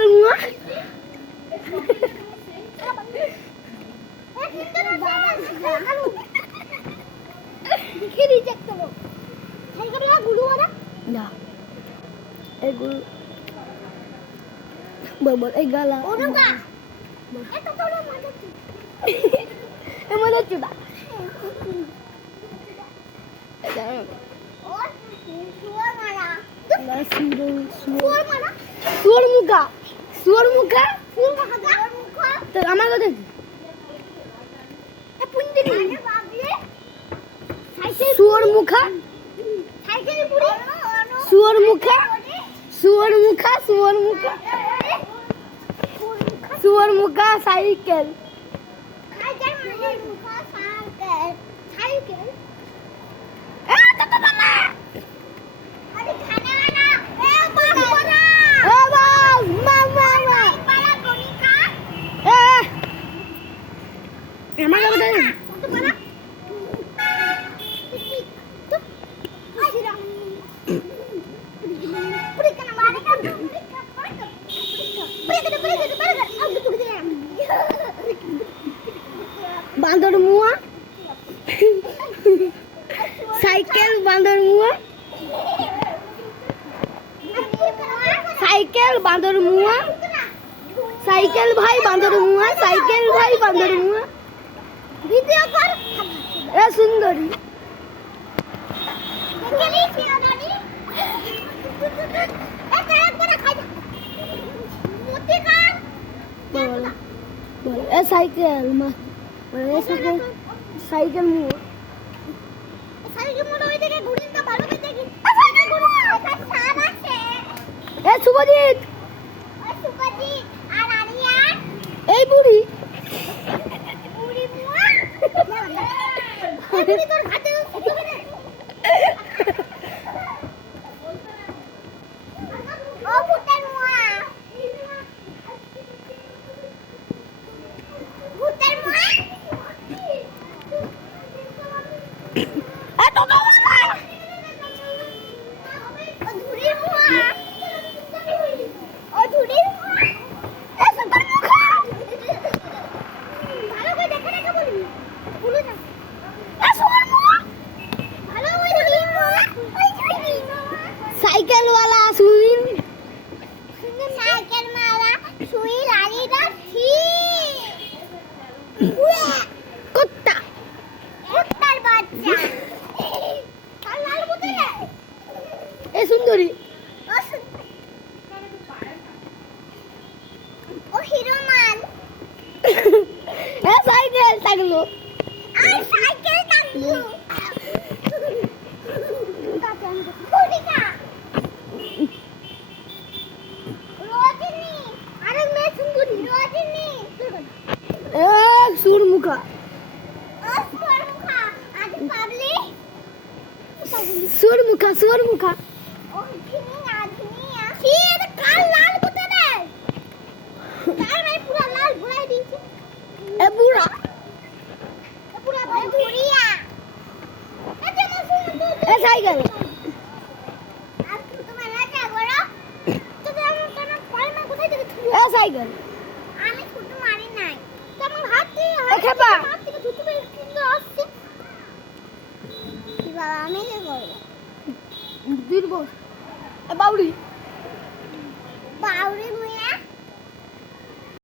বান্দর মুয়া Bobot gala. Udah enggak? Itu kalau mana tuh? Mana tuh, Pak? Oh, suar mana? Suar mana? Suar muka. Suar muka? Suar muka? Tuh, amal kau tuh. Punjir ini. Suar muka? Suar muka? Suar muka? Suar muka? Suar muka cycle. Cycle. Tata mama. Adik khana na. Mama. Mama. Para Monica. Emang apa tadi? Itu mana? বান্দর মুয়া cycle বান্দর মুয়া cycle বান্দর মুয়া cycle ভাই বান্দর মুয়া cycle ভাই বান্দর মুয়া video কর এ সুন্দরী দেখলি চিরাদানি এটা একবার খাই মুতি কার বল বল এ সাইকেল মা সাইকেল মুয়া সাইকেল মুয়া ওই দিকে ঘুরিন তো ভালো করে দেখি সাইকেল ঘুরিন এটা সান আছে এ সুবজিৎ আর আরিয়া এই বুড়ি বুড়ি মুয়া বুড়ি তোর হাতে ও ফুটার মুয়া ফুটার মুয়া এত তো না ও ধুরি মুয়া ও ধুরি মুয়া এ সুন্দর মুখা ভালো করে দেখে রেখে বলি ভুলে না এ সুন্দর মুয়া ভালো করে ধুরি মুয়া সাইকেল वाला সুইল সাইকেল वाला সুইল আলি দা কুত্তা কুত্তার বাচ্চা আর লাল বুতে এ সুন্দরী ও হিরো মান এ সাইকেল টাকলো আর সাইকেল টাকলো মোনিকা রোজিনী আরে মে সুন্দরী রোজিনী এ সুরমুখা সুরমুখা ও ধিনি না ধিনিয়া কি এটা কাল লাল বুতে দে কাল ভাই পুরা লাল ভরাই দিয়েছি এ বুড়া ভাই বুড়িয়া এটা না সুন্দর এ সাইকেল আর তোমার রাজা বড় তো আমি কেন কলমা কোথায় থেকে এ সাইকেল আমি ছুটু মারি নাই তো আমার হাত দিয়ে খেপা হাত থেকে ছুটু মেরে কিন্তু আসছে কি বাবা আমি কি করব বীর বস এ বাউরি